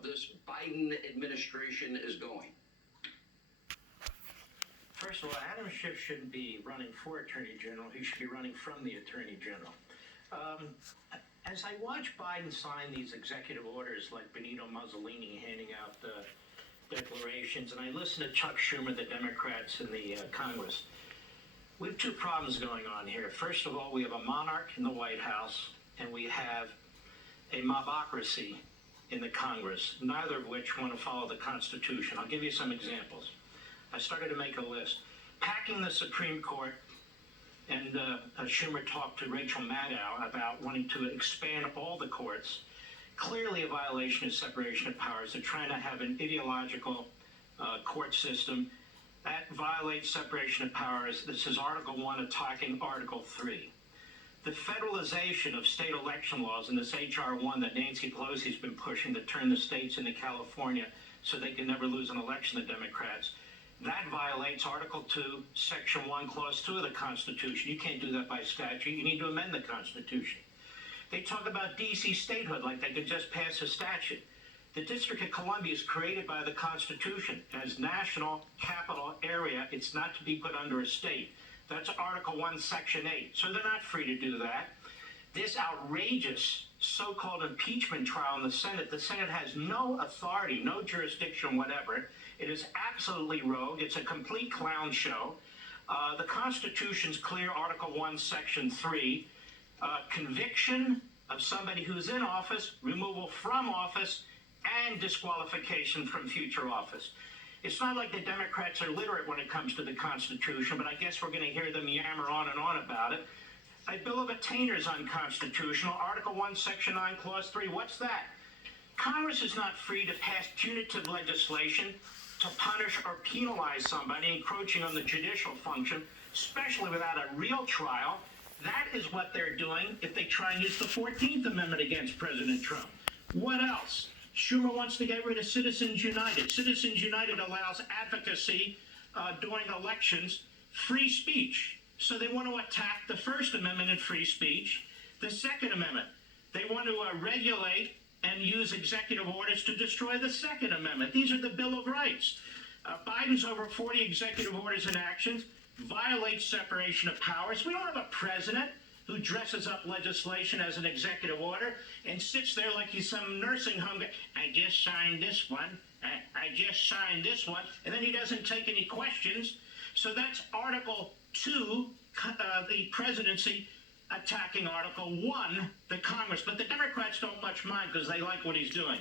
of this Biden administration is going? First of all, Adam Schiff shouldn't be running for Attorney General. He should be running from the Attorney General. As I watch Biden sign these executive orders like Benito Mussolini handing out declarations, and I listen to Chuck Schumer, the Democrats in the Congress, we have two problems going on here. First of all, we have a monarch in the White House, and we have a mobocracy in the Congress, neither of which want to follow the Constitution. I'll give you some examples. I started to make a list. Packing the Supreme Court, and Schumer talked to Rachel Maddow about wanting to expand all the courts. Clearly a violation of separation of powers. They're trying to have an ideological court system. That violates separation of powers. This is Article 1 attacking Article 3. The federalization of state election laws in this H.R. 1 that Nancy Pelosi's been pushing to turn the states into California so they can never lose an election, the Democrats, that violates Article 2, Section 1, Clause 2 of the Constitution. You can't do that by statute. You need to amend the Constitution. They talk about D.C. statehood like they could just pass a statute. The District of Columbia is created by the Constitution as national capital area. It's not to be put under a state. That's Article 1, Section 8. So they're not free to do that. This outrageous so-called impeachment trial in the Senate has no authority, no jurisdiction, whatever. It is absolutely rogue. It's a complete clown show. The Constitution's clear, Article 1, Section 3, conviction of somebody who's in office, removal from office, and disqualification from future office. It's not like the Democrats are literate when it comes to the Constitution, but I guess we're going to hear them yammer on and on about it. A bill of attainder is unconstitutional. Article 1, Section 9, Clause 3. What's that? Congress is not free to pass punitive legislation to punish or penalize somebody encroaching on the judicial function, especially without a real trial. That is what they're doing if they try and use the 14th Amendment against President Trump. What else? Schumer wants to get rid of Citizens United. Citizens United allows advocacy during elections, free speech. So they want to attack the First Amendment and free speech. The Second Amendment, they want to regulate and use executive orders to destroy the Second Amendment. These are the Bill of Rights. Biden's over 40 executive orders and actions, violates separation of powers. We don't have a president who dresses up legislation as an executive order and sits there like he's some nursing home guy. I just signed this one. I just signed this one. And then he doesn't take any questions. So that's Article 2, the presidency, attacking Article 1, the Congress. But the Democrats don't much mind because they like what he's doing.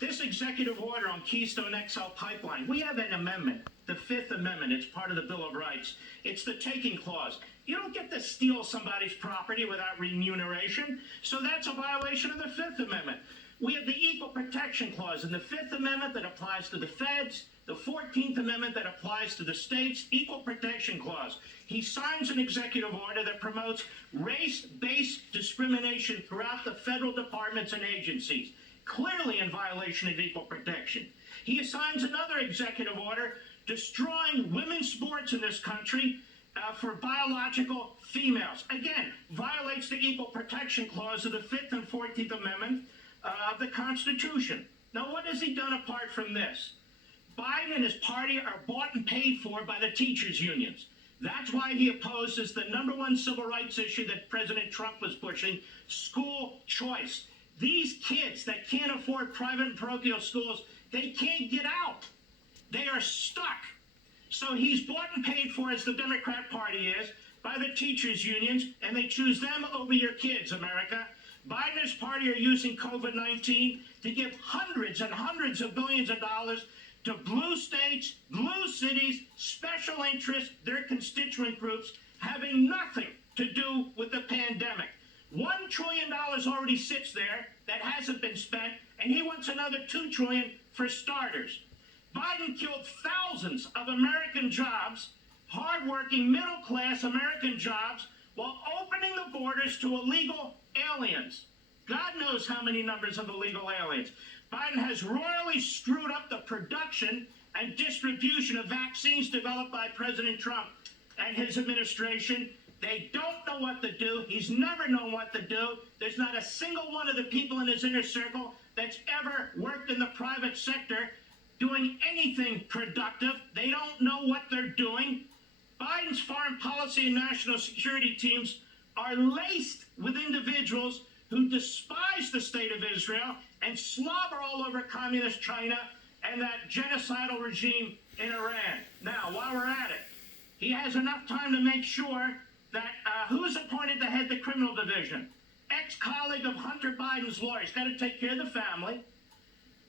This executive order on Keystone XL pipeline, we have an amendment, the Fifth Amendment. It's part of the Bill of Rights. It's the taking clause. You don't get to steal somebody's property without remuneration, so that's a violation of the Fifth Amendment. We have the Equal Protection Clause in the Fifth Amendment that applies to the feds, the 14th Amendment that applies to the states, Equal Protection Clause. He signs an executive order that promotes race-based discrimination throughout the federal departments and agencies, clearly in violation of equal protection. He assigns another executive order destroying women's sports in this country for biological females. Again, violates the Equal Protection Clause of the 5th and 14th Amendment of the Constitution. Now, what has he done apart from this? Biden and his party are bought and paid for by the teachers' unions. That's why he opposes the #1 civil rights issue that President Trump was pushing, school choice. These kids that can't afford private and parochial schools, they can't get out. They are stuck. So he's bought and paid for, as the Democrat Party is, by the teachers' unions, and they choose them over your kids, America. Biden and his party are using COVID-19 to give hundreds and hundreds of billions of dollars to blue states, blue cities, special interests, their constituent groups, having nothing to do with the pandemic. $1 trillion already sits there that hasn't been spent, and he wants another $2 trillion for starters. Biden killed thousands of American jobs, hardworking, middle-class American jobs, while opening the borders to illegal aliens. God knows how many numbers of illegal aliens. Biden has royally screwed up the production and distribution of vaccines developed by President Trump and his administration. They don't know what to do. He's never known what to do. There's not a single one of the people in his inner circle that's ever worked in the private sector doing anything productive. They don't know what they're doing. Biden's foreign policy and national security teams are laced with individuals who despise the state of Israel and slobber all over communist China and that genocidal regime in Iran. Now, while we're at it, he has enough time to make sure that who's appointed to head the criminal division? Ex-colleague of Hunter Biden's lawyers. Got to take care of the family.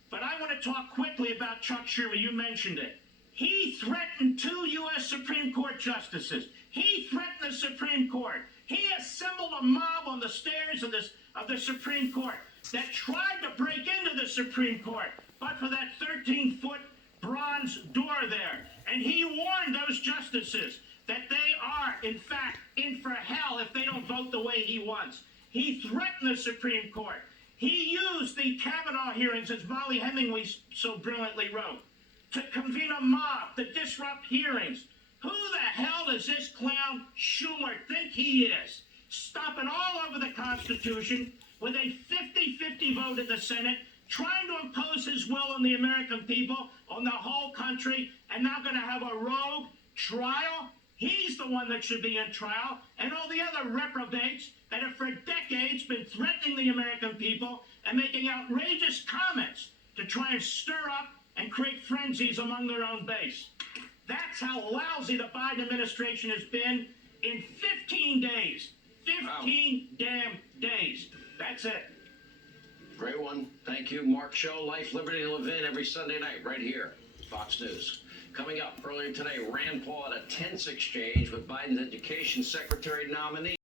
But I want to talk quickly about Chuck Schumer. You mentioned it. He threatened 2 U.S. Supreme Court justices. He threatened the Supreme Court. He assembled a mob on the stairs of the Supreme Court that tried to break into the Supreme Court, but for that 13-foot bronze door there. And he warned those justices that they are, in fact, in for hell if they don't vote the way he wants. He threatened the Supreme Court. He used the Kavanaugh hearings, as Molly Hemingway so brilliantly wrote, to convene a mob, to disrupt hearings. Who the hell does this clown Schumer think he is? Stopping all over the Constitution with a 50-50 vote in the Senate, trying to impose his will on the American people, on the whole country, and now going to have a rogue trial? He's the one that should be in trial, and all the other reprobates that have for decades been threatening the American people and making outrageous comments to try and stir up and create frenzies among their own base. That's how lousy the Biden administration has been in 15 days. 15 damn days. That's it. Great one. Thank you. Mark Show, Life, Liberty, Levin, every Sunday night right here, Fox News. Coming up earlier today, Rand Paul at a tense exchange with Biden's education secretary nominee.